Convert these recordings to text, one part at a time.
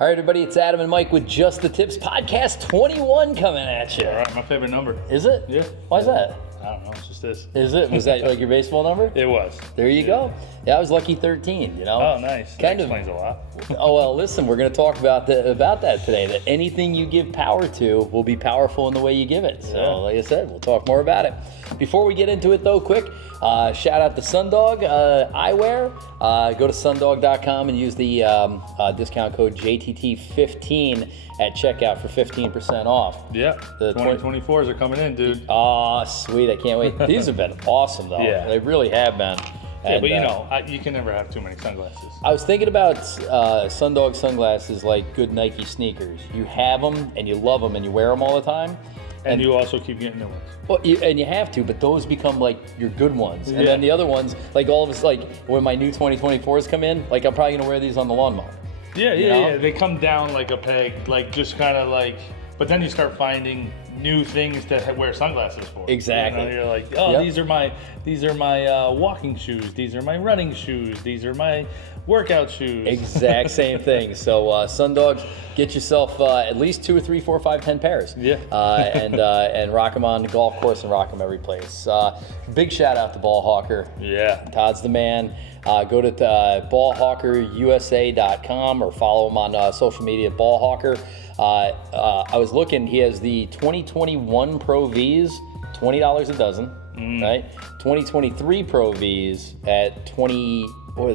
All right, everybody, it's Adam and Mike with Just the Tips Podcast 21 coming at you. All right, my favorite number. Is it? Yeah. Why is that? I don't know, it's just this. Is it? Was that like your baseball number? It was. There you go. Yeah, I was lucky 13, you know? Oh, nice. Kind that of explains a lot. Oh, well, listen, we're going to talk about that today, that anything you give power to will be powerful in the way you give it. So, Yeah. like I said, we'll talk more about it. Before we get into it, though, quick, shout out to Sundog Eyewear. Go to sundog.com and use the discount code JTT15 at checkout for 15% off. Yeah, The 2024s are coming in, dude. Oh, sweet. I can't wait. These have been awesome, though. Yeah. They really have been. Yeah, And, but you know, you can never have too many sunglasses. I was thinking about Sundog sunglasses like good Nike sneakers. You have them and you love them and you wear them all the time. And you also keep getting new ones. Well, and you have to, but those become like your good ones. And Yeah. then the other ones, like all of us, like when my new 2024s come in, like I'm probably gonna wear these on the lawnmower. Yeah, You know? yeah. They come down like a peg, like just kind of like, but then you start finding new things to wear sunglasses for. Exactly. You know, you're like, oh, Yep. these are my walking shoes. These are my running shoes. These are my workout shoes. Exact same thing. So Sundogs, get yourself at least 2 or 3, 4, 5, 10 pairs. Yeah. And rock them on the golf course and rock them every place. Big shout out to Ball Hawker. Yeah. Todd's the man. Go to ballhawkerusa.com or follow him on social media, Ballhawker. I was looking, he has the 2021 Pro Vs, $20 a dozen, right? 2023 Pro Vs at $22 or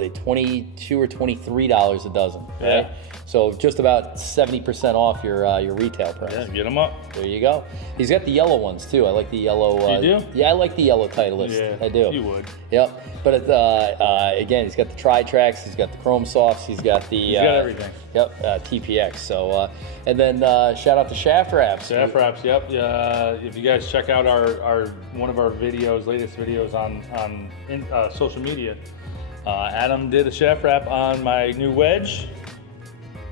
$23 a dozen, right? Yeah. So just about 70% off your retail price. Yeah, get them up. There you go. He's got the yellow ones too. I like the yellow. You do? Yeah, I like the yellow Titleist. Yeah, I do. you would. Yep. But again, he's got the Tri-Trax, he's got the Chrome Softs, he's got the. He's got everything. Yep. TPX. So and then shout out to Shaft Wraps. Shaft Wraps, yep. If you guys check out our one of our videos, latest videos on social media, Adam did a shaft wrap on my new wedge.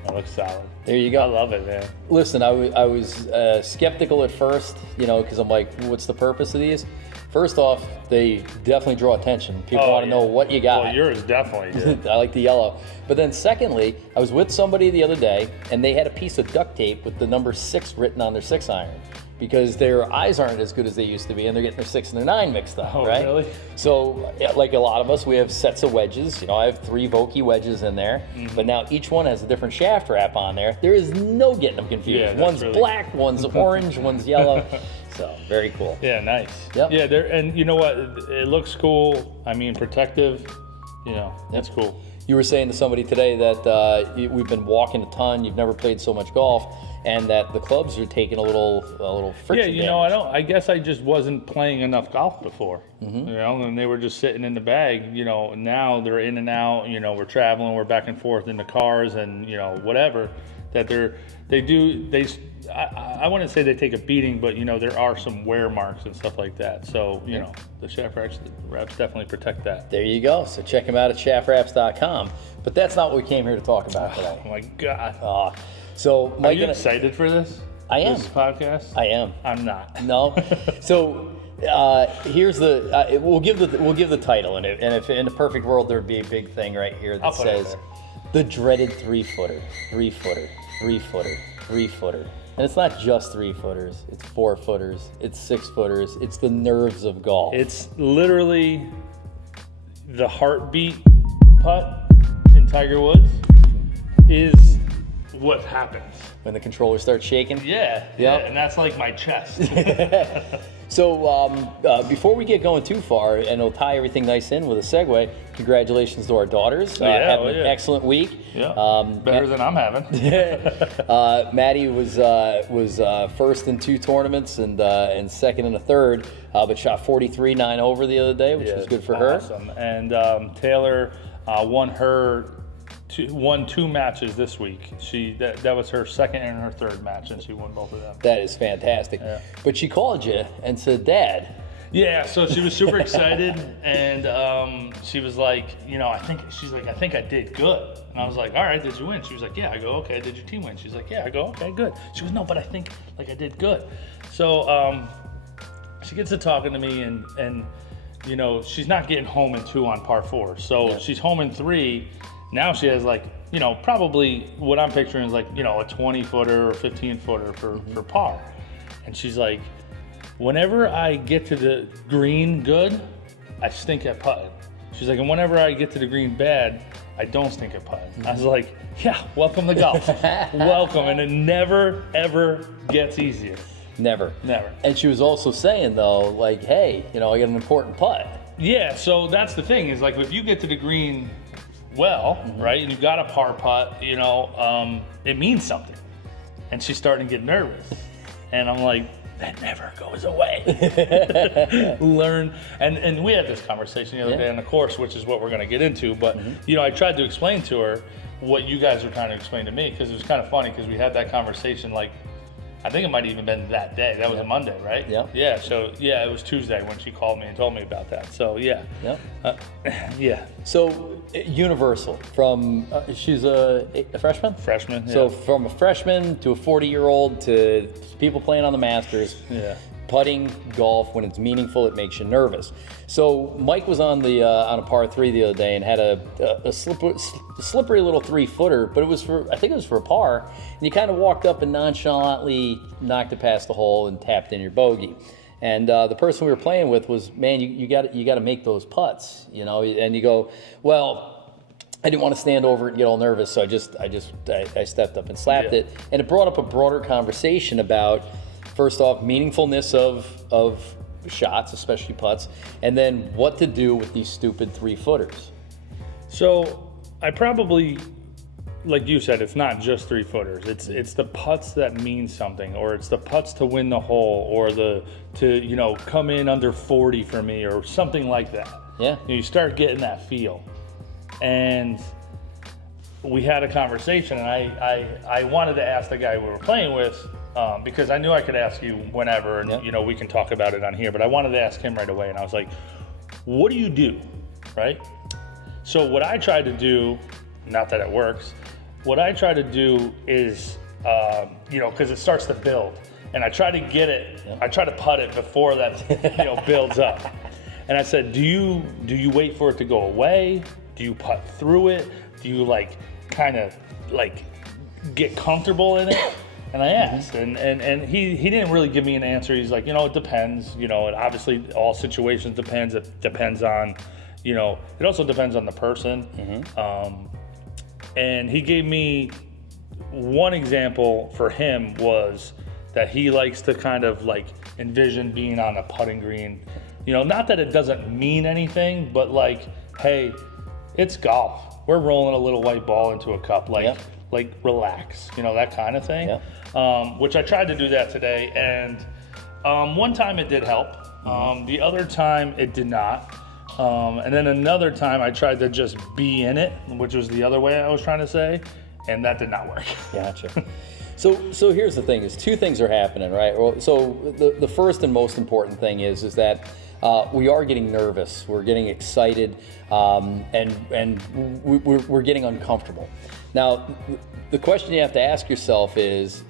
That looks solid. There you go. I love it, man. Listen, I was skeptical at first, you know, because I'm like, what's the purpose of these? First off, they definitely draw attention. People want to know what you got. Well, yours definitely did. I like the yellow. But then secondly, I was with somebody the other day, and they had a piece of duct tape with the number 6 written on their 6 iron because their eyes aren't as good as they used to be, and they're getting their 6 and their 9 mixed up, Oh, right? really? So, like a lot of us, we have sets of wedges. You know, I have 3 Vokey wedges in there, but now each one has a different shaft wrap on there. There is no getting them confused. Yeah, that's one's really- black, one's orange, one's yellow. So, very cool. Yeah, nice. Yep. Yeah, and you know what? It looks cool. I mean, protective. You know, that's cool. You were saying to somebody today that we've been walking a ton. You've never played so much golf, and that the clubs are taking a little friction. Yeah, you know, I guess I just wasn't playing enough golf before. You know, and they were just sitting in the bag. You know, now they're in and out. You know, we're traveling, we're back and forth in the cars, and you know, whatever. That I wouldn't say they take a beating, but you know, there are some wear marks and stuff like that. So you know, the shaft wraps definitely protect that. There you go. So check them out at shaftwraps.com. But that's not what we came here to talk about today. Oh my God! So Are Mike you and excited for this? I am. This podcast? I am. I'm not. No. So here's the we'll give the title, and if in the perfect world there'd be a big thing right here that I'll put it says there. the dreaded 3-footer, 3-footer, 3-footer, 3-footer. And it's not just 3-footers, it's 4-footers, it's 6-footers, it's the nerves of golf. It's literally the heartbeat putt in Tiger Woods is what happens. When the controller starts shaking. Yeah, Yep. and that's like my chest. So before we get going too far, and we'll tie everything nice in with a segue, congratulations to our daughters. Having an excellent week. Yeah, better than I'm having. Maddie was first in 2 tournaments and second in a third, but shot 43 9 over the other day, which was good for her. Awesome. And Taylor won 2 matches this week. That was her second and her third match, and she won both of them. That is fantastic. Yeah. But she called you and said, "Dad." Yeah, so she was super excited, and she was like, you know, I think I did good. And I was like, all right, did you win? She was like, yeah. I go, okay, did your team win? She's like, yeah. I go, okay, good. She goes, no, but I think like I did good. So she gets to talking to me, and you know, she's not getting home in 2 on par 4. So she's home in 3. Now she has like, probably what I'm picturing is like, a 20-footer or 15-footer for par. And she's like, whenever I get to the green good, I stink at putting. She's like, and whenever I get to the green bad, I don't stink at putting. I was like, yeah, welcome to golf. Welcome. And it never, ever gets easier. Never. Never. And she was also saying, though, like, hey, I got an important putt. Yeah, so that's the thing is like if you get to the green well, right, and you've got a par putt, it means something. And she's starting to get nervous. And I'm like, that never goes away. Learn. And we had this conversation the other day on the course, which is what we're going to get into. But, I tried to explain to her what you guys were trying to explain to me because it was kind of funny because we had that conversation like, I think it might have even been that day. That was a Monday, right? Yeah. Yeah. So it was Tuesday when she called me and told me about that. So yeah. Yeah. So universal from she's a freshman. Freshman. Yeah. So from a freshman to a 40-year-old to people playing on the Masters. Yeah. Putting golf when it's meaningful, it makes you nervous. So Mike was on a par 3 the other day and had a slippery little 3-footer, but I think it was for a par, and you kind of walked up and nonchalantly knocked it past the hole and tapped in your bogey. And the person we were playing with was, man, you got to make those putts, And you go, well, I didn't want to stand over it and get all nervous, so I stepped up and slapped it, and it brought up a broader conversation about, first off, meaningfulness of shots, especially putts, and then what to do with these stupid 3-footers. So I probably, like you said, it's not just 3-footers. It's the putts that mean something, or it's the putts to win the hole, or to come in under 40 for me, or something like that. Yeah. You start getting that feel, and we had a conversation, and I wanted to ask the guy we were playing with. Because I knew I could ask you whenever, and we can talk about it on here, but I wanted to ask him right away, and I was like, what do you do, right? So what I try to do, not that it works, what I try to do is, because it starts to build, and I try to get it, I try to putt it before that, builds up. And I said, do you wait for it to go away? Do you putt through it? Do you kind of get comfortable in it? And I asked, and he didn't really give me an answer. He's like, it depends. It obviously all situations depends. It depends on, it also depends on the person. And he gave me one example for him was that he likes to kind of envision being on a putting green. Not that it doesn't mean anything, but hey, it's golf. We're rolling a little white ball into a cup. Relax, that kind of thing. Which I tried to do that today, and one time it did help. The other time it did not. And then another time I tried to just be in it, which was the other way I was trying to say, and that did not work. Gotcha. So here's the thing: is two things are happening, right? So the first and most important thing is that we are getting nervous, we're getting excited, and we're getting uncomfortable. Now, the question you have to ask yourself is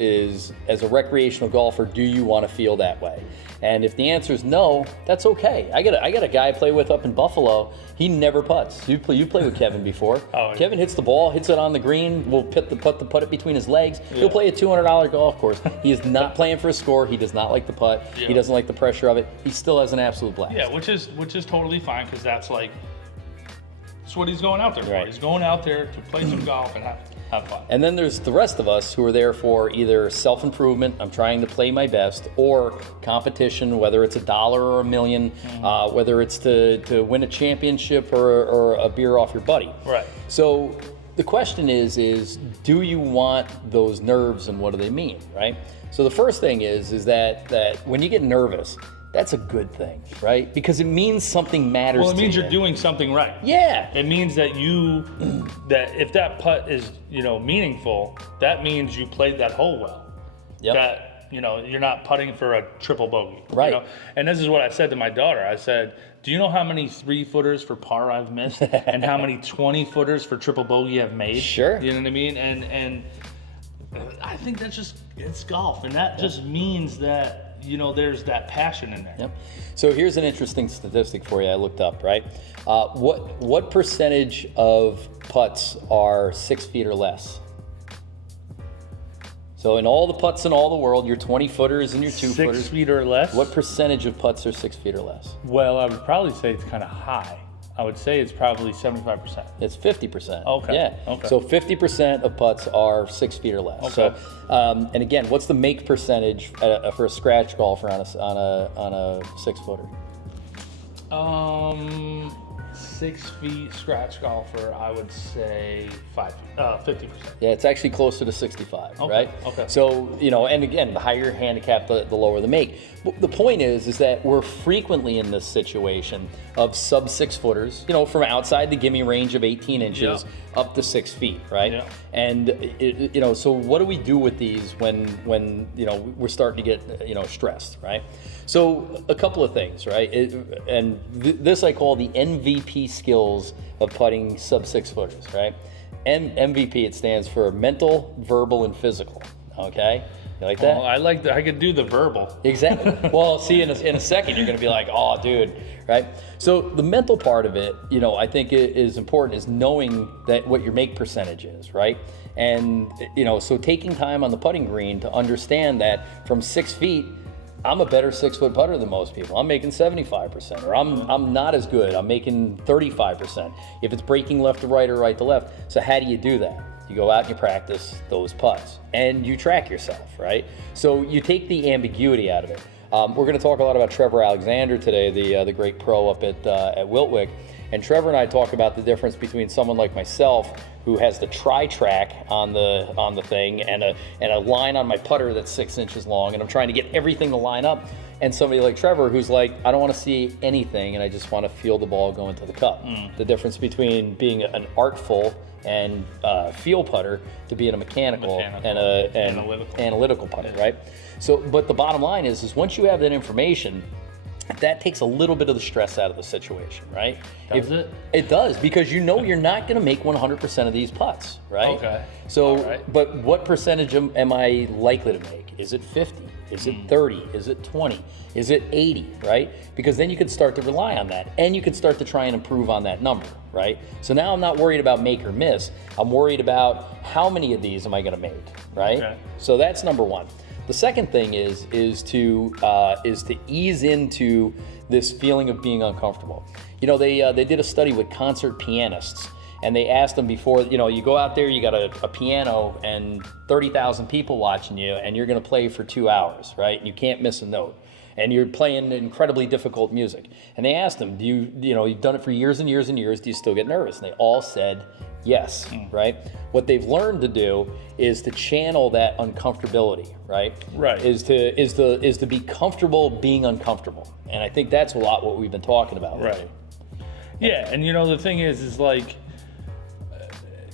as a recreational golfer, do you want to feel that way? And if the answer is no, that's okay. I got a guy I play with up in Buffalo. He never putts. You played with Kevin before. Oh, Kevin hits the ball, hits it on the green. We'll put it between his legs. Yeah. He'll play a $200 golf course. He is not playing for a score. He does not like the putt. Yeah. He doesn't like the pressure of it. He still has an absolute blast. Yeah, which is totally fine because that's what he's going out there for. Right. He's going out there to play some golf and have fun. And then there's the rest of us who are there for either self-improvement, I'm trying to play my best, or competition, whether it's $1 or $1 million, whether it's to win a championship or a beer off your buddy. Right. So the question is do you want those nerves, and what do they mean, right? So the first thing is that when you get nervous, that's a good thing, right? Because it means something matters to you. Well, it means you're doing something right. Yeah. It means that that if that putt is, meaningful, that means you played that hole well. Yep. That, you're not putting for a triple bogey. Right. And this is what I said to my daughter. I said, do you know how many 3-footers for par I've missed and how many 20-footers for triple bogey I've made? Sure. You know what I mean? And I think it's golf. And that just means that there's that passion in there. Yep. So here's an interesting statistic for you. I looked up, right? What percentage of putts are 6 feet or less? So in all the putts in all the world, your 20 footers and your 2 footers. 6 feet or less? What percentage of putts are 6 feet or less? Well, I would probably say it's kind of high. I would say it's probably 75%. It's 50%. Okay. Yeah. Okay. So 50% of putts are 6 feet or less. Okay. So, and again, what's the make percentage for a scratch golfer on a 6 footer? 6 feet scratch golfer, I would say 50%. Yeah, it's actually closer to 65, Okay, right? okay. So, and again, the higher your handicap, the lower the make. But the point is that we're frequently in this situation of sub 6 footers, from outside the gimme range of 18 inches up to 6 feet, right? Yeah. And, so what do we do with these when we're starting to get, stressed, right? So a couple of things, right? This I call the MVP skills of putting sub 6 footers, right? MVP, it stands for mental, verbal, and physical. Okay, you like that? Well, I could do the verbal. Exactly. Well, see, in a second, you're going to be like, oh, dude, right? So the mental part of it, I think is important, is knowing that what your make percentage is, right? And so taking time on the putting green to understand that from 6 feet, I'm a better 6 foot putter than most people. I'm making 75%, or I'm not as good. I'm making 35%. If it's breaking left to right or right to left. So how do you do that? You go out and you practice those putts and you track yourself, right? So you take the ambiguity out of it. We're going to talk a lot about Trevor Alexander today, the great pro up at Wiltwick. And Trevor and I talk about the difference between someone like myself, who has the tri-track on the thing and a line on my putter that's 6 inches long, and I'm trying to get everything to line up, and somebody like Trevor who's like, I don't want to see anything and I just want to feel the ball go into the cup. The difference between being an artful and feel putter to being a mechanical and analytical putter, right? So, but the bottom line is once you have that information, that takes a little bit of the stress out of the situation, right? Does it? It does, because you're not going to make 100% of these putts, right? Okay. So, all right. But what percentage am I likely to make? Is it 50? Is it 30? Is it 20? Is it 80, right? Because then you can start to rely on that, and you can start to try and improve on that number, right? So now I'm not worried about make or miss. I'm worried about how many of these am I going to make, right? Okay. So that's number one. The second thing is to ease into this feeling of being uncomfortable. They did a study with concert pianists, and they asked them before, you go out there, you got a piano and 30,000 people watching you, and you're going to play for 2 hours, right? And you can't miss a note. And you're playing incredibly difficult music. And they asked them, you've done it for years and years and years, do you still get nervous? And they all said yes, right? What they've learned to do is to channel that uncomfortability, right? Right. Is to be comfortable being uncomfortable. And I think that's a lot what we've been talking about. Right. Yeah, and the thing is like,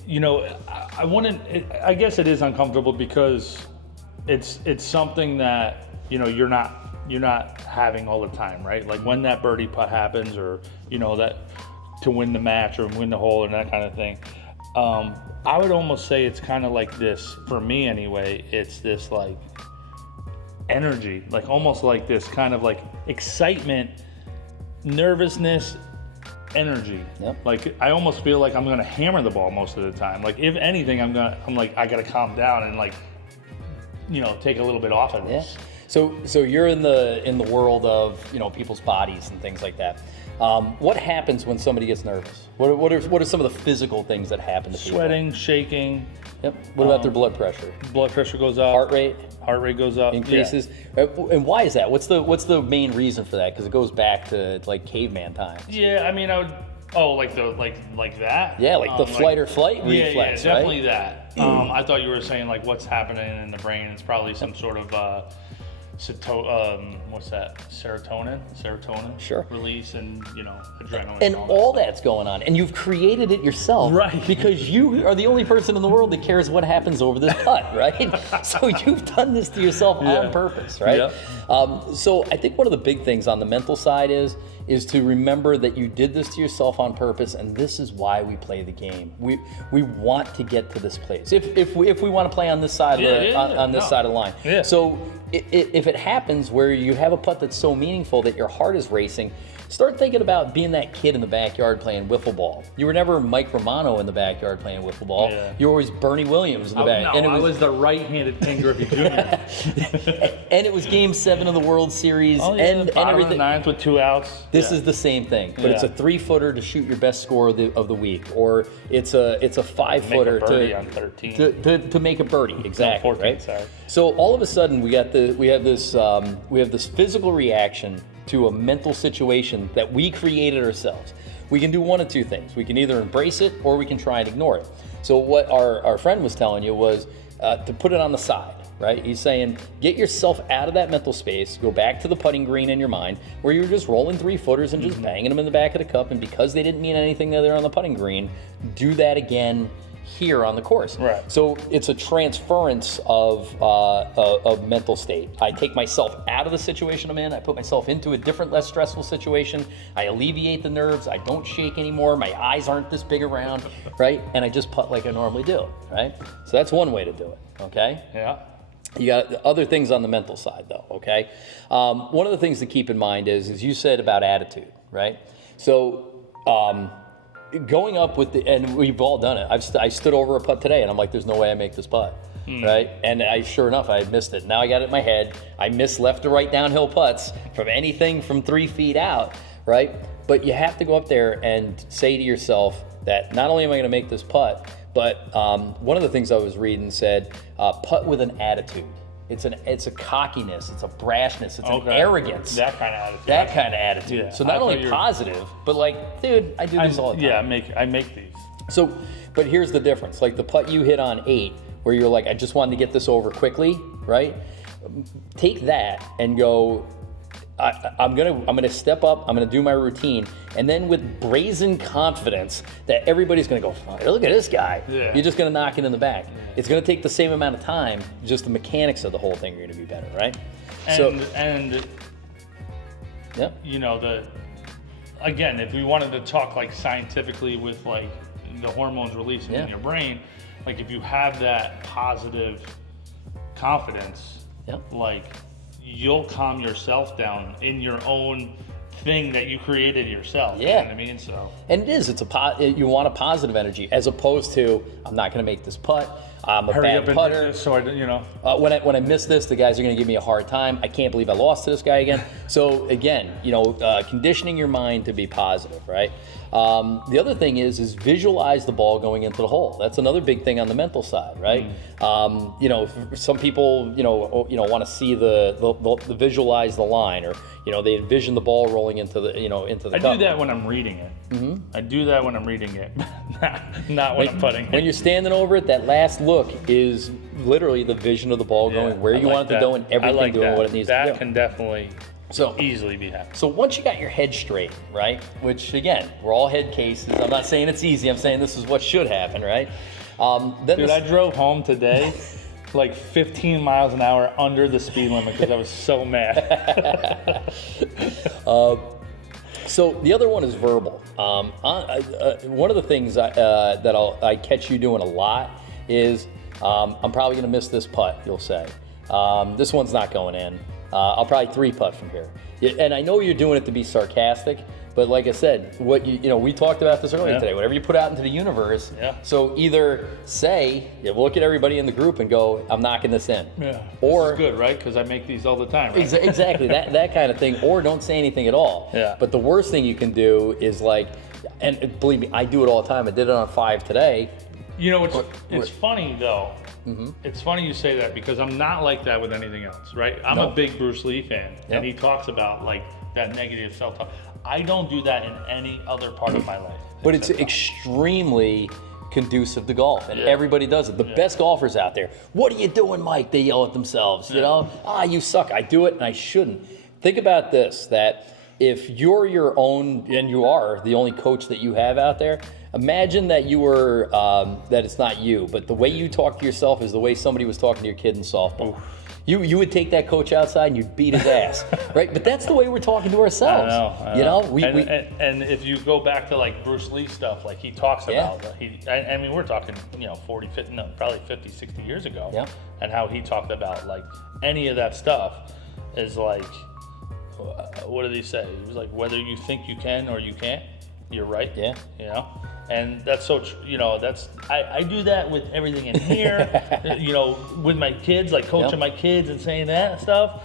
I wouldn't. I guess it is uncomfortable because it's something that you're not having all the time, right? Like when that birdie putt happens, or that to win the match or win the hole and that kind of thing. I would almost say it's kind of like this, for me anyway. It's this like energy, like almost like this kind of like excitement, nervousness, energy. Yep. Like I almost feel like I'm gonna hammer the ball most of the time. Like if anything, I'm like I gotta calm down and like take a little bit off of this. Yeah. So you're in the world of people's bodies and things like that. What happens when somebody gets nervous? What are some of the physical things that happen to people? Sweating, shaking. Yep. What about their blood pressure? Blood pressure goes up. Heart rate goes up. increases. Yeah. And why is that? What's the main reason for that? Because it goes back to like caveman times. Yeah, I mean, I would. Oh, like that. Yeah, like the flight or flight reflex. Yeah, definitely right? that. I thought you were saying like what's happening in the brain. It's probably some sort of what's that? Serotonin Sure. release, and adrenaline. And all that's going on, and you've created it yourself, right? Because you are the only person in the world that cares what happens over this putt, right? So you've done this to yourself on purpose, right? Yeah. So I think one of the big things on the mental side is to remember that you did this to yourself on purpose, and this is why we play the game. We want to get to this place. If we want to play on this side side of the line. Yeah. So if it happens where you have a putt that's so meaningful that your heart is racing, start thinking about being that kid in the backyard playing wiffle ball. You were never Mike Romano in the backyard playing wiffle ball. Yeah. You were always Bernie Williams in the back. No, I was the right-handed Ken Griffey Jr. And it was Game 7 of the World Series. And everything. Of the ninth with 2 outs. This is the same thing, but it's a 3-footer to shoot your best score of the week, or it's a 5-footer to make a birdie. Exactly. No, 14, right? Sorry. So all of a sudden we have this physical reaction to a mental situation that we created ourselves. We can do one of two things. We can either embrace it or we can try and ignore it. So what our friend was telling you was to put it on the side, right? He's saying, get yourself out of that mental space, go back to the putting green in your mind where you're just rolling 3-footers and just banging them in the back of the cup, and because they didn't mean anything that they're on the putting green, do that again here on the course. Right. So it's a transference of mental state. I take myself out of the situation I'm in. I put myself into a different, less stressful situation. I alleviate the nerves. I don't shake anymore. My eyes aren't this big around, right? And I just putt like I normally do, right? So that's one way to do it, okay? Yeah. You got other things on the mental side, though, okay? One of the things to keep in mind is you said about attitude, right? So, going up with and we've all done it. I stood over a putt today and I'm like, there's no way I make this putt, right? And sure enough, I had missed it. Now I got it in my head. I miss left to right downhill putts from anything from 3 feet out, right? But you have to go up there and say to yourself that not only am I going to make this putt, but one of the things I was reading said, putt with an attitude. It's a cockiness, it's a brashness, it's an arrogance. That kind of attitude. That kind of attitude. Yeah. So not only positive, but like, dude, I do this all the time. Yeah, I make these. So, but here's the difference. Like the putt you hit on 8, where you're like, I just wanted to get this over quickly, right? Take that and go, I'm gonna step up, I'm gonna do my routine, and then with brazen confidence that everybody's gonna go, look at this guy. Yeah. You're just gonna knock it in the back. Yeah. It's gonna take the same amount of time, just the mechanics of the whole thing are gonna be better, right? And you know, again, if we wanted to talk like scientifically with like the hormones releasing in your brain, like if you have that positive confidence, like you'll calm yourself down in your own thing that you created yourself. Yeah. You know what I mean? So. And it is. You want a positive energy as opposed to, I'm not going to make this putt. I'm a bad putter. When I miss this, the guys are going to give me a hard time. I can't believe I lost to this guy again. So again, conditioning your mind to be positive, right? The other thing is visualize the ball going into the hole. That's another big thing on the mental side, right? Some people, want to see the visualize the line, or they envision the ball rolling into the cup. I do that when I'm reading it. Mm-hmm. I do that when I'm reading it, not when I'm putting it. When you're standing over it, that last look is literally the vision of the ball going where you want it to go, and everything doing what it needs to do. That can definitely easily be happening. So once you got your head straight, right? Which again, we're all head cases. I'm not saying it's easy. I'm saying this is what should happen, right? I drove home today like 15 miles an hour under the speed limit because I was so mad. So the other one is verbal. One of the things that I catch you doing a lot is I'm probably going to miss this putt, you'll say. This one's not going in. I'll probably 3-putt from here. And I know you're doing it to be sarcastic, but like I said, we talked about this earlier today. Whatever you put out into the universe. Yeah. So either say, look at everybody in the group and go, I'm knocking this in. Yeah. Or this is good, right? Because I make these all the time, right? Exactly. that kind of thing. Or don't say anything at all. Yeah. But the worst thing you can do is and believe me, I do it all the time. I did it on 5 today. It's funny though. Mm-hmm. It's funny you say that because I'm not like that with anything else, right? I'm a big Bruce Lee fan, and he talks about like that negative self-talk. I don't do that in any other part of my life. But it's extremely conducive to golf, and everybody does it. The best golfers out there, what are you doing, Mike? They yell at themselves, you suck. I do it and I shouldn't. Think about this, that if you're your own, and you are the only coach that you have out there, Imagine that you were, that it's not you, but the way you talk to yourself is the way somebody was talking to your kid in softball. You would take that coach outside and you'd beat his ass, right? But that's the way we're talking to ourselves. I know. And if you go back to like Bruce Lee stuff, like he talks about, I mean, we're talking, 40, 50, no, probably 50, 60 years ago, and how he talked about like any of that stuff is like, what did he say? He was like, whether you think you can or you can't, you're right. Yeah. And that's so, that's, I do that with everything in here, with my kids, like coaching my kids and saying that stuff,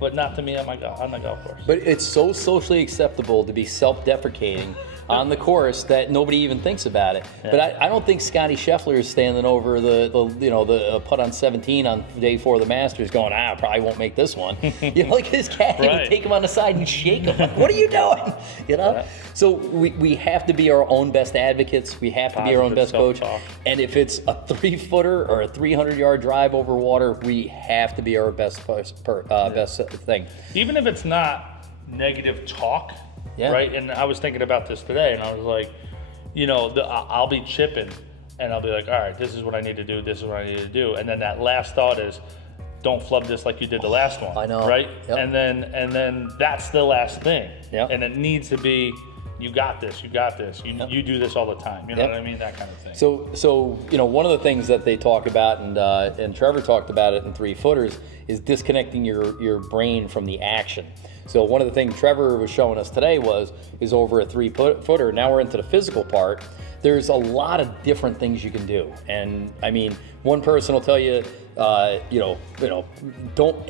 but not to me on the golf course. But it's so socially acceptable to be self-deprecating on the course that nobody even thinks about it. Yeah. But I don't think Scotty Scheffler is standing over the putt on 17 on day 4 of the Masters going, I probably won't make this one. Like his cat, he would take him on the side and shake him. Like, what are you doing? Yeah. So we have to be our own best advocates. We have to be our own best coach. And if it's a 3-footer or a 300-yard drive over water, we have to be our best best thing. Even if it's not negative talk, right? And I was thinking about this today, and I was like, I'll be chipping, and I'll be like, all right, this is what I need to do. This is what I need to do. And then that last thought is, don't flub this like you did the last one. I know. Right? Yep. And then that's the last thing. Yep. And it needs to be, you got this. You do this all the time. You know what I mean? That kind of thing. So one of the things that they talk about, and Trevor talked about it in 3-footers, is disconnecting your brain from the action. So one of the things Trevor was showing us today is over a 3-footer. Now we're into the physical part. There's a lot of different things you can do, and I mean, one person will tell you, don't,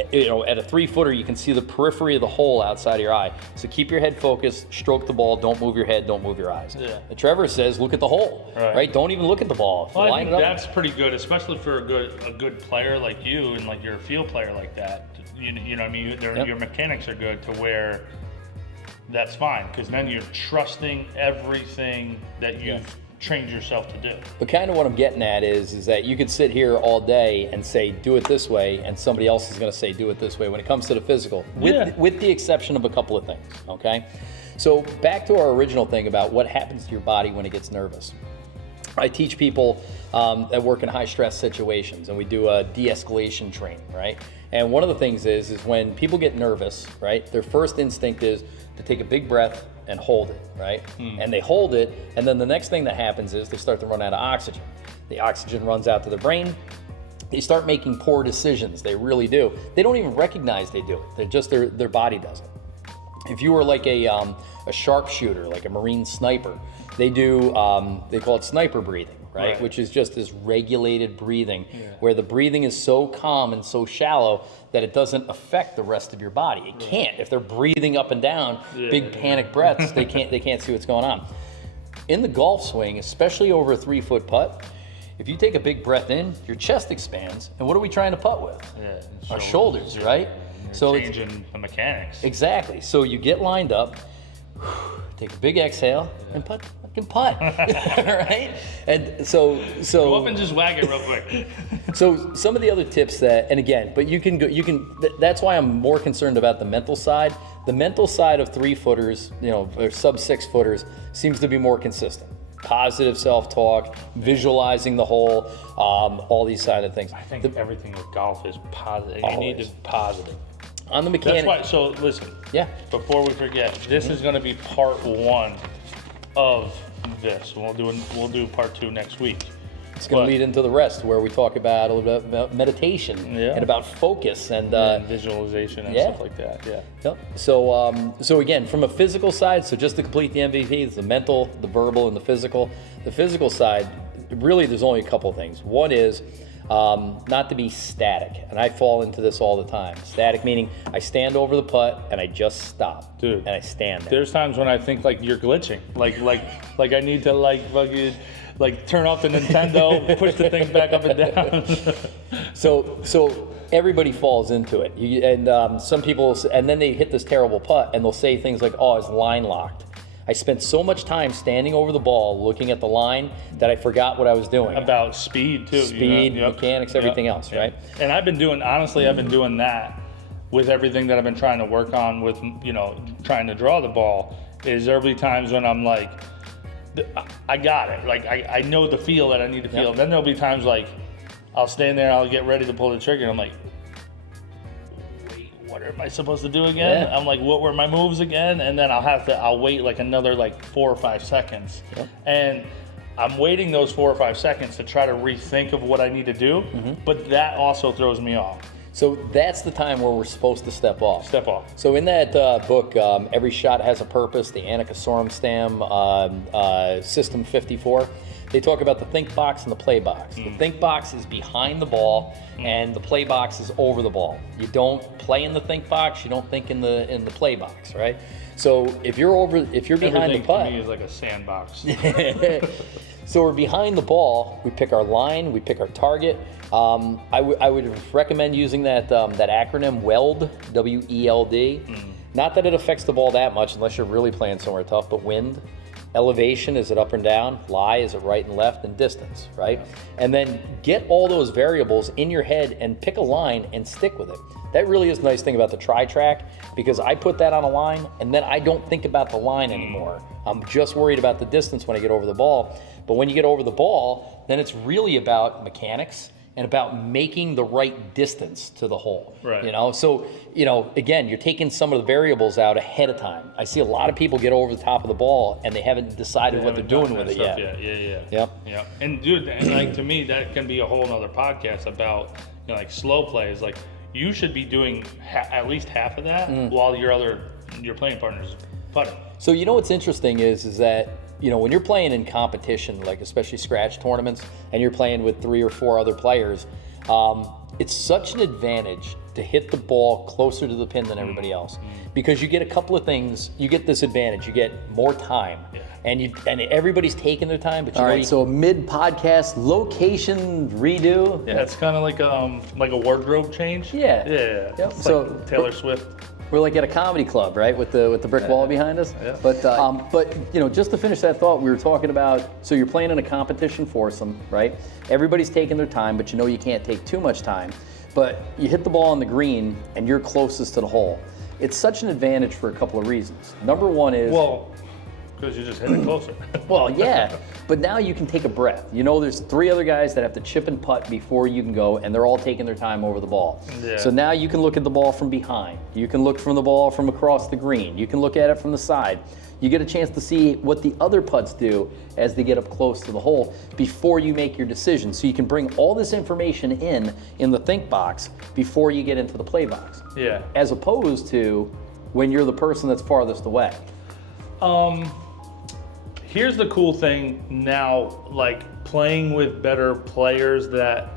at a 3-footer you can see the periphery of the hole outside of your eye. So keep your head focused, stroke the ball, don't move your head, don't move your eyes. Yeah. And Trevor says, look at the hole, right? Don't even look at the ball. Well, I think that's pretty good, especially for a good player like you, and like you're a field player like that. You know what I mean? Your mechanics are good to where that's fine, because then you're trusting everything that you've trained yourself to do. But kind of what I'm getting at is that you could sit here all day and say, do it this way, and somebody else is going to say, do it this way when it comes to the physical, with the exception of a couple of things, okay? So back to our original thing about what happens to your body when it gets nervous. I teach people that work in high-stress situations, and we do a de-escalation training, right? And one of the things is when people get nervous, right, their first instinct is to take a big breath and hold it, right? And they hold it, and then the next thing that happens is they start to run out of oxygen. The oxygen runs out to the brain. They start making poor decisions. They really do. They don't even recognize they do it. They're just their body does it. If you were like a sharpshooter, like a Marine sniper, they call it sniper breathing, right? Which is just this regulated breathing where the breathing is so calm and so shallow that it doesn't affect the rest of your body. It can't. If they're breathing up and down, big panic breaths, they can't see what's going on. In the golf swing, especially over a 3-foot putt, if you take a big breath in, your chest expands, and what are we trying to putt with? Our shoulders, right? So changing the mechanics. Exactly. So you get lined up, take a big exhale, and putt, right? And so go up and just wag it real quick. So some of the other tips but you can that's why I'm more concerned about the mental side. The mental side of 3-footers, or sub 6-footers seems to be more consistent. Positive self-talk, visualizing the hole, all these kind of things. I think everything with golf is positive. Always. You need to be positive. On the mechanic. That's why. So listen. Yeah. Before we forget, this is going to be part 1 of this. We'll do part 2 next week. It's going to lead into the rest, where we talk about a little bit about meditation and about focus and visualization and stuff like that. Yeah. Yep. So again, from a physical side, so just to complete the MVP, it's the mental, the verbal, and the physical. The physical side, really, there's only a couple of things. One is not to be static, and I fall into this all the time. Static meaning I stand over the putt and I just stop, dude, and I stand there. There's times when I think like you're glitching, like I need to fucking turn off the Nintendo, push the thing back up and down. So everybody falls into it, and some people, and then they hit this terrible putt, and they'll say things like, "Oh, it's line locked." I spent so much time standing over the ball, looking at the line, that I forgot what I was doing. About speed too. Speed, mechanics, everything else, right? And I've been doing that with everything that I've been trying to work on with, trying to draw the ball. Is there'll be times when I'm like, I got it. Like I know the feel that I need to feel. Yep. Then there'll be times like I'll stand there, I'll get ready to pull the trigger, and I'm like, wait, what am I supposed to do again? Yeah. I'm like, what were my moves again? And then I'll wait like another like 4 or 5 seconds. Yep. And I'm waiting those 4 or 5 seconds to try to rethink of what I need to do, but that also throws me off. So that's the time where we're supposed to step off. Step off. So in that book, Every Shot Has a Purpose, the Annika Sorenstam System 54, they talk about the think box and the play box. The think box is behind the ball, and the play box is over the ball. You don't play in the think box. You don't think in the play box, right? So if you're behind Everything the putt, to me is like a sandbox. so we're behind the ball. We pick our line. We pick our target. I would recommend using that acronym WELD, W-E-L-D. Not that it affects the ball that much unless you're really playing somewhere tough, but wind, elevation, is it up and down? Lie, is it right and left? And distance, right? And then get all those variables in your head and pick a line and stick with it. That really is the nice thing about the tri-track, because I put that on a line and then I don't think about the line anymore. I'm just worried about the distance when I get over the ball. But when you get over the ball, then it's really about mechanics and about making the right distance to the hole. Right. So, again, you're taking some of the variables out ahead of time. I see a lot of people get over the top of the ball and they haven't decided what they're doing with it yet. Yeah. And dude, and like to me, that can be a whole nother podcast about like slow plays. Like you should be doing at least half of that while your playing partner's putting. So what's interesting is that when you're playing in competition, like especially scratch tournaments, and you're playing with 3 or 4 other players, it's such an advantage to hit the ball closer to the pin than everybody else, because you get a couple of things. You get this advantage. You get more time, and everybody's taking their time. But all right, so mid-podcast location redo. Yeah, it's kind of like a wardrobe change. Yeah. Yeah. Yep. It's So like Taylor Swift. We're like at a comedy club, right, with the brick wall behind us. Yeah. But just to finish that thought, we were talking about, so you're playing in a competition foursome, right? Everybody's taking their time, but you can't take too much time. But you hit the ball on the green, and you're closest to the hole. It's such an advantage for a couple of reasons. Number one is... Because you just hit it closer. Well, yeah, but now you can take a breath. There's 3 other guys that have to chip and putt before you can go, and they're all taking their time over the ball. Yeah. So now you can look at the ball from behind. You can look from the ball from across the green. You can look at it from the side. You get a chance to see what the other putts do as they get up close to the hole before you make your decision. So you can bring all this information in the think box before you get into the play box. Yeah. As opposed to when you're the person that's farthest away. Here's the cool thing now, like playing with better players that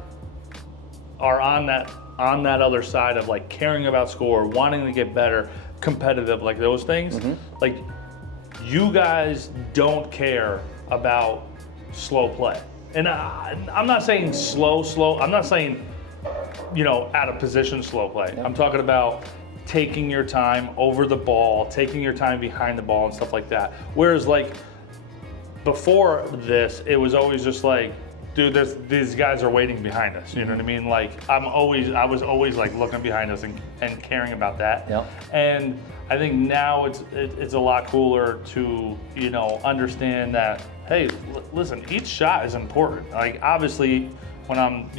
are on that other side of like caring about score, wanting to get better, competitive, like those things. Like you guys don't care about slow play. And I'm not saying slow. I'm not saying, out of position slow play. Yeah. I'm talking about taking your time over the ball, taking your time behind the ball and stuff like that. Whereas like, before this, it was always just like, dude, these guys are waiting behind us. You know what I mean? Like I was always like looking behind us and caring about that. Yep. And I think now it's a lot cooler to understand that, hey, listen, each shot is important. Like obviously when I'm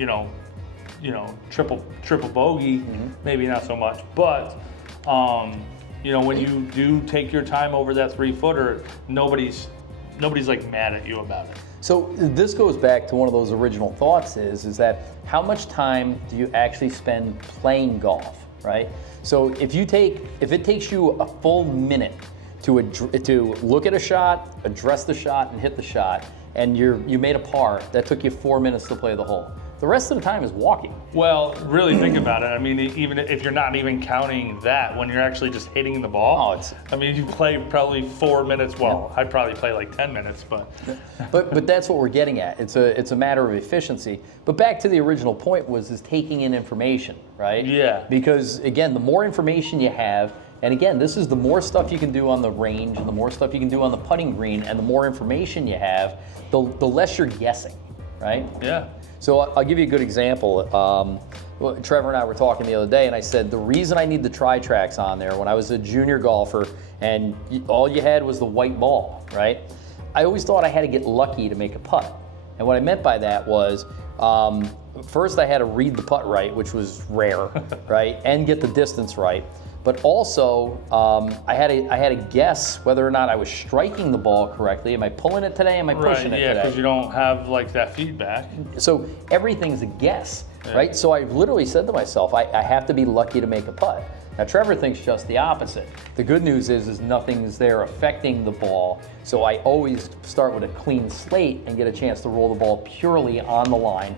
triple bogey, maybe not so much, but when you do take your time over that 3-footer, nobody's like mad at you about it. So this goes back to one of those original thoughts is that how much time do you actually spend playing golf, right? So if it takes you a full minute to look at a shot, address the shot, and hit the shot, and you made a par, that took you 4 minutes to play the hole. The rest of the time is walking. Well, really think about it. I mean, even if you're not even counting that, when you're actually just hitting the ball, you play probably 4 minutes. Well, I'd probably play like 10 minutes, but. but that's what we're getting at. It's a matter of efficiency. But back to the original point is taking in information, right? Yeah. Because again, the more information you have, and again, this is the more stuff you can do on the range, and the more stuff you can do on the putting green, and the more information you have, the less you're guessing, right? Yeah. So I'll give you a good example. Trevor and I were talking the other day, and I said the reason I need the tri-tracks on there, when I was a junior golfer and all you had was the white ball, right? I always thought I had to get lucky to make a putt. And what I meant by that was, first I had to read the putt right, which was rare, right? And get the distance right. But also, I had to guess whether or not I was striking the ball correctly. Am I pulling it today? Am I pushing it today? Yeah, because you don't have like that feedback. So everything's a guess, right? So I literally said to myself, I have to be lucky to make a putt. Now Trevor thinks just the opposite. The good news is nothing's there affecting the ball. So I always start with a clean slate and get a chance to roll the ball purely on the line.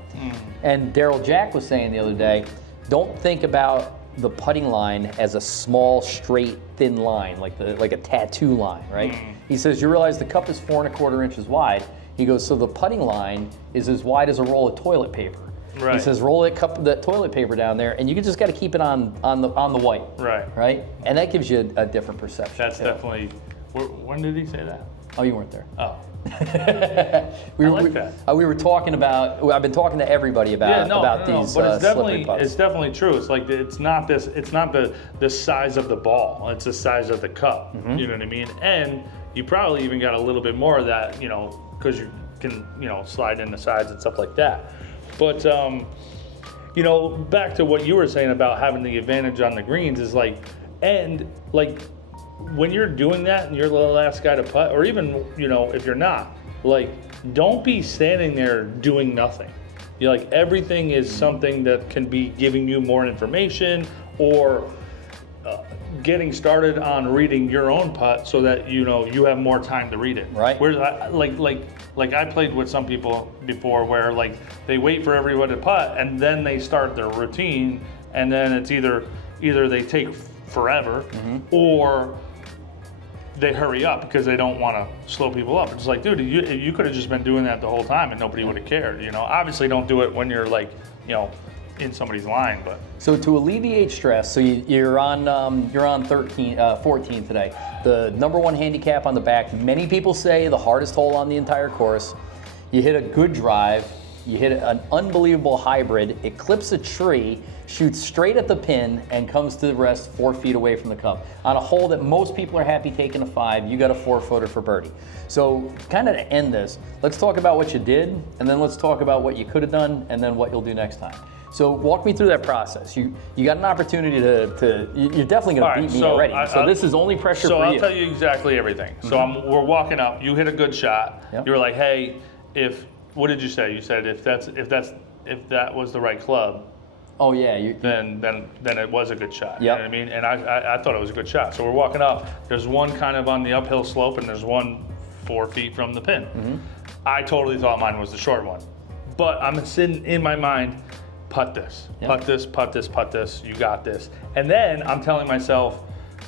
And Daryl Jack was saying the other day, don't think about the putting line as a small, straight, thin line, like a tattoo line, right? He says, you realize the cup is 4 1/4 inches wide. He goes, so the putting line is as wide as a roll of toilet paper. Right. He says, roll that toilet paper down there, and you just got to keep it on the white. Right? And that gives you a different perception. That's definitely. When did he say that? Oh, you weren't there. Oh. We were talking about. I've been talking to everybody about these but it's slippery putts. it's definitely true. It's like it's not the size of the ball. It's the size of the cup. You know what I mean? And you probably even got a little bit more of that, because you can slide in the sides and stuff like that. But back to what you were saying about having the advantage on the greens is when you're doing that and you're the last guy to putt, or even, if you're not, don't be standing there doing nothing. Everything is something that can be giving you more information or getting started on reading your own putt so that, you have more time to read it. Right. Whereas I played with some people before where they wait for everyone to putt and then they start their routine, and then it's either they take forever or they hurry up because they don't want to slow people up. It's like, dude, you could have just been doing that the whole time and nobody would have cared. Obviously don't do it when you're in somebody's line, but. So to alleviate stress, so you're on 14 today. The number 1 handicap on the back. Many people say the hardest hole on the entire course. You hit a good drive. You hit an unbelievable hybrid. It clips a tree, shoots straight at the pin, and comes to the rest 4 feet away from the cup. On a hole that most people are happy taking a 5, you got a 4-footer for birdie. So kind of to end this, let's talk about what you did, and then let's talk about what you could have done, and then what you'll do next time. So walk me through that process. You got an opportunity to you're definitely going to beat me already. So this is only pressure for you. So I'll tell you exactly everything. So we're walking up. You hit a good shot. Yep. You were like, hey, what did you say? You said if that was the right club. Oh yeah. Then it was a good shot. Yep. You know what I mean? And I thought it was a good shot. So we're walking up. There's one kind of on the uphill slope, and there's one 4 feet from the pin. I totally thought mine was the short one, but I'm sitting in my mind. Putt this, putt this, putt this, putt this, you got this. And then I'm telling myself,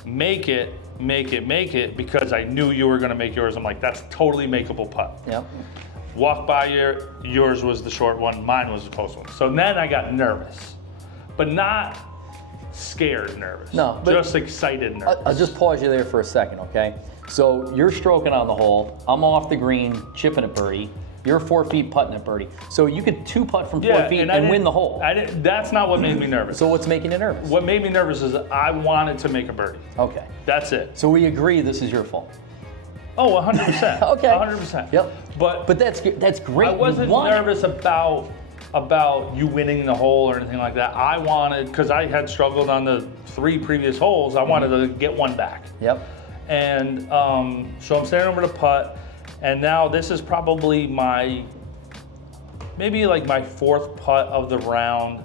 make it, because I knew you were gonna make yours. I'm like, that's totally makeable putt. Yep. Walk by yours was the short one, mine was the close one. So then I got nervous, but not scared nervous. No, but just excited nervous. I'll just pause you there for a second, okay? So you're stroking on the hole, I'm off the green, chipping at birdie. You're 4 feet putting at birdie. So you could 2-putt from 4 feet and win the hole. That's not what made me nervous. So what's making you nervous? What made me nervous is I wanted to make a birdie. Okay. That's it. So we agree this is your fault. Oh, 100%. Okay. 100%. Yep. But that's great. I wasn't nervous about you winning the hole or anything like that. I wanted, because I had struggled on the 3 previous holes, I wanted to get one back. Yep. And so I'm standing over to putt. And now this is probably maybe my 4th putt of the round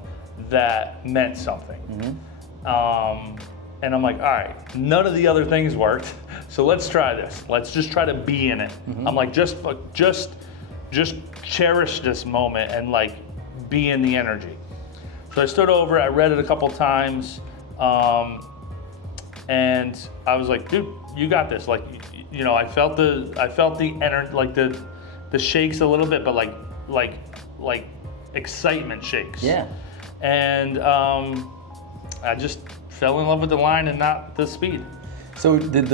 that meant something. And I'm like, all right, none of the other things worked, so let's try this. Let's just try to be in it. I'm like, just cherish this moment and be in the energy. So I stood over, I read it a couple times, and I was like, dude, you got this. I felt the energy, the shakes a little bit, but like excitement shakes. Yeah. And I just fell in love with the line and not the speed. So did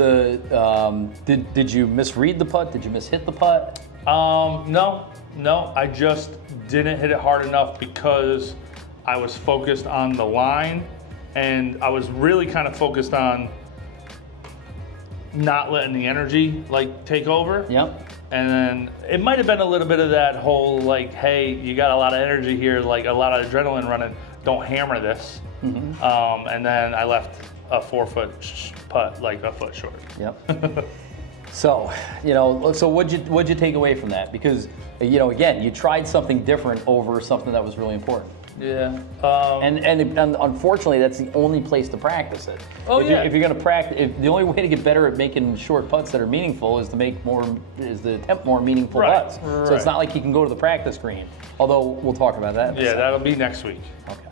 you misread the putt? Did you mishit the putt? No, I just didn't hit it hard enough because I was focused on the line, and I was really kind of focused on not letting the energy take over. Yep. And then it might have been a little bit of that whole like, hey, you got a lot of energy here, like a lot of adrenaline running. Don't hammer this. And then I left a 4-foot putt like a foot short. Yep. So, so what'd you take away from that? Because, again, you tried something different over something that was really important. Yeah. And unfortunately, that's the only place to practice it. If you're going to practice, the only way to get better at making short putts that are meaningful is to attempt more meaningful putts. So it's not like you can go to the practice green. Although we'll talk about that. Yeah, that'll be next week. Okay.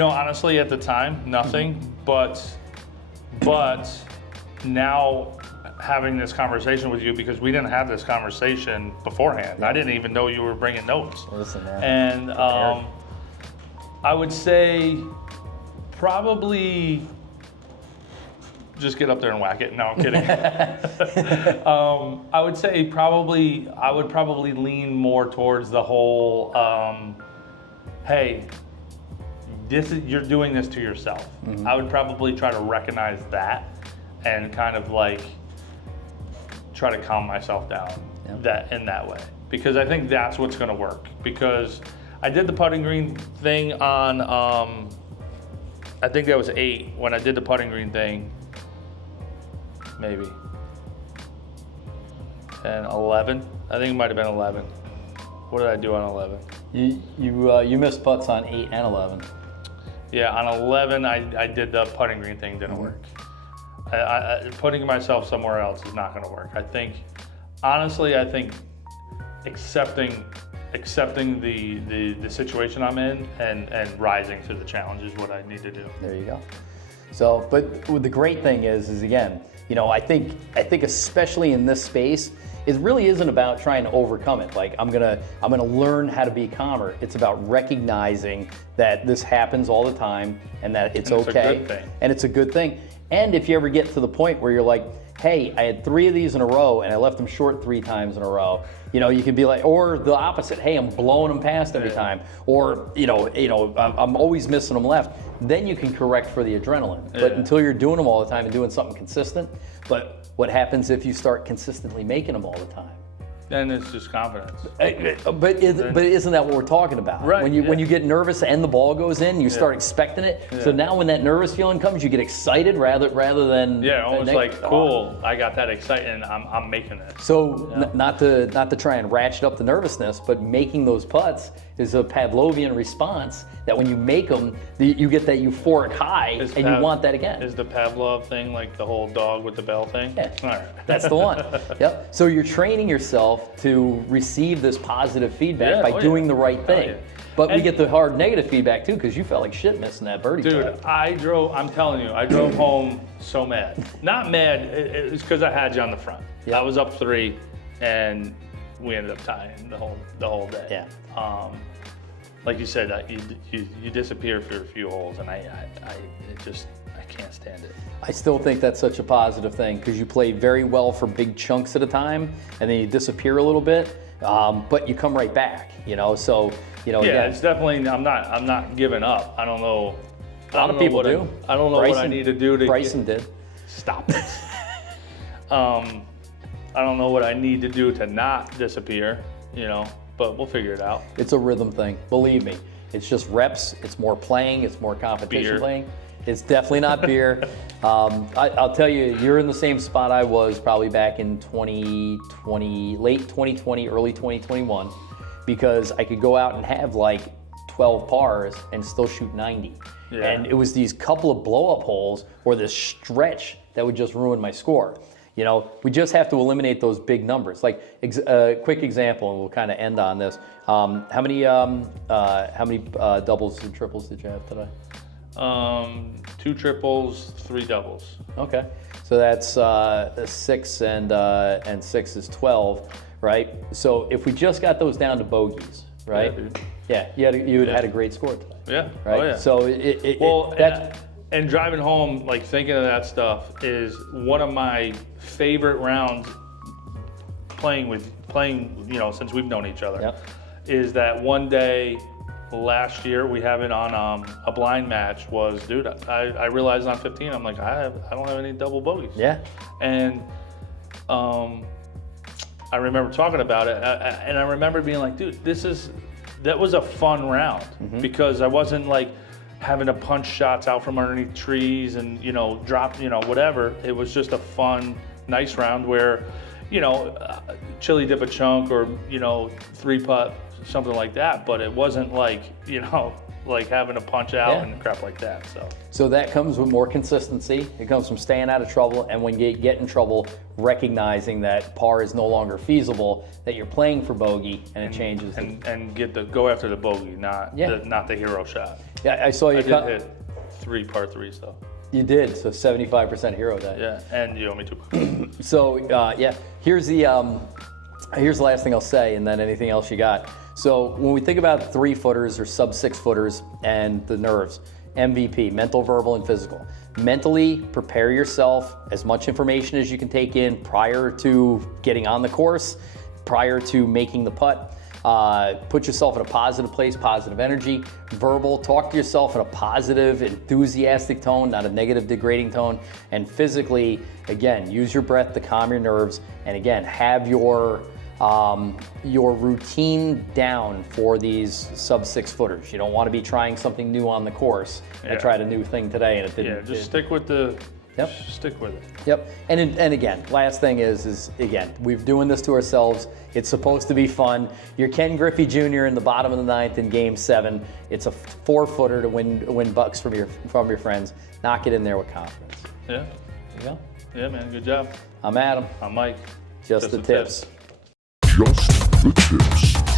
Honestly, at the time, nothing. But now, having this conversation with you, because we didn't have this conversation beforehand. I didn't even know you were bringing notes. Listen, man. And I would say probably just get up there and whack it. No, I'm kidding. I would say I would probably lean more towards the whole, hey, you're doing this to yourself. I would probably try to recognize that and kind of like try to calm myself down in that way, because I think that's what's going to work. Because I did the putting green thing on I think that was 8 when I did the putting green thing, maybe, and 11. I think it might have been 11. What did I do on 11? You missed putts on 8 and 11. Yeah, on 11 I did the putting green thing, didn't work. Putting myself somewhere else is not going to work. I think accepting the situation I'm in and rising to the challenge is what I need to do. There you go. So, but the great thing is again, I think especially in this space, it really isn't about trying to overcome it. Like I'm gonna learn how to be calmer. It's about recognizing that this happens all the time and that it's okay. It's a good thing. And it's a good thing. And if you ever get to the point where you're like, hey, I had 3 of these in a row and I left them short 3 times in a row, you can be like, or the opposite, hey, I'm blowing them past every time, or I'm always missing them left. Then you can correct for the adrenaline. But until you're doing them all the time and doing something consistent. But what happens if you start consistently making them all the time? Then it's just confidence. But isn't that what we're talking about? Right. When you get nervous and the ball goes in, you start expecting it. Yeah. So now when that nervous feeling comes, you get excited rather than almost like cool. I got that excited. I'm making it. So not to try and ratchet up the nervousness, but making those putts is a Pavlovian response that when you make them, you get that euphoric high and you want that again. Is the Pavlov thing like the whole dog with the bell thing? Yeah. All right. That's the one. Yep. So you're training yourself to receive this positive feedback by doing the right thing. But we get the hard negative feedback too, because you felt like shit missing that birdie. Dude, I drove home so mad. Not mad, it was because I had you on the front. Yep. I was up 3 and we ended up tying the whole day. Yeah. Like you said, you disappear for a few holes, and I can't stand it. I still think that's such a positive thing, because you play very well for big chunks at a time, and then you disappear a little bit, but you come right back. So again, it's definitely. I'm not giving up. I don't know. A lot of people do. I don't know what I need to do to. Bryson did. Stop it. I don't know what I need to do to not disappear. But we'll figure it out. It's a rhythm thing, believe me. It's just reps, it's more playing, it's more competition playing. It's definitely not beer. I'll tell you, you're in the same spot I was probably back in 2020, late 2020, early 2021, because I could go out and have like 12 pars and still shoot 90. Yeah. And it was these couple of blow-up holes or this stretch that would just ruin my score. We just have to eliminate those big numbers. Like quick example, and we'll kind of end on this. How many doubles and triples did you have today? 2 triples, 3 doubles. Okay, so that's 6 and 6 is 12, right? So if we just got those down to bogeys, right? Yeah, you had a great score today. Yeah. Right. Oh, yeah. So and driving home, like thinking of that stuff, is one of my favorite rounds. Playing, since we've known each other, is that one day last year, we have it on a blind match, was, dude, I realized on 15, I'm like, I don't have any double bogeys. Yeah. And I remember talking about it, and I remember being like, dude, that was a fun round, because I wasn't like having to punch shots out from underneath trees and, drop, whatever. It was just a fun, nice round where, chili dip a chunk or, 3-putt, something like that. But it wasn't like, like having to punch out and crap like that. So that comes with more consistency. It comes from staying out of trouble, and when you get in trouble, recognizing that par is no longer feasible, that you're playing for bogey, and it changes. And go after the bogey, not the hero shot. Yeah, I saw you. I did hit 3 par 3s though. You did, so 75% hero day. Yeah, and you owe me 2. So here's the last thing I'll say, and then anything else you got. So when we think about 3-footers or sub 6-footers and the nerves, MVP, mental, verbal, and physical. Mentally, prepare yourself as much information as you can take in prior to getting on the course, prior to making the putt. Put yourself in a positive place, positive energy. Verbal, talk to yourself in a positive, enthusiastic tone, not a negative, degrading tone. And physically, again, use your breath to calm your nerves. And again, have your routine down for these sub 6-footers. You don't want to be trying something new on the course. I tried a new thing today and it didn't. Yeah, just stick with the. Yep. Stick with it. Yep. And again, last thing is again, we're doing this to ourselves. It's supposed to be fun. You're Ken Griffey Jr. in the bottom of the 9th in Game 7. It's a 4-footer to win bucks from your friends. Knock it in there with confidence. Yeah. There you go. Yeah, man. Good job. I'm Adam. I'm Mike. Just the tips. Just the tips.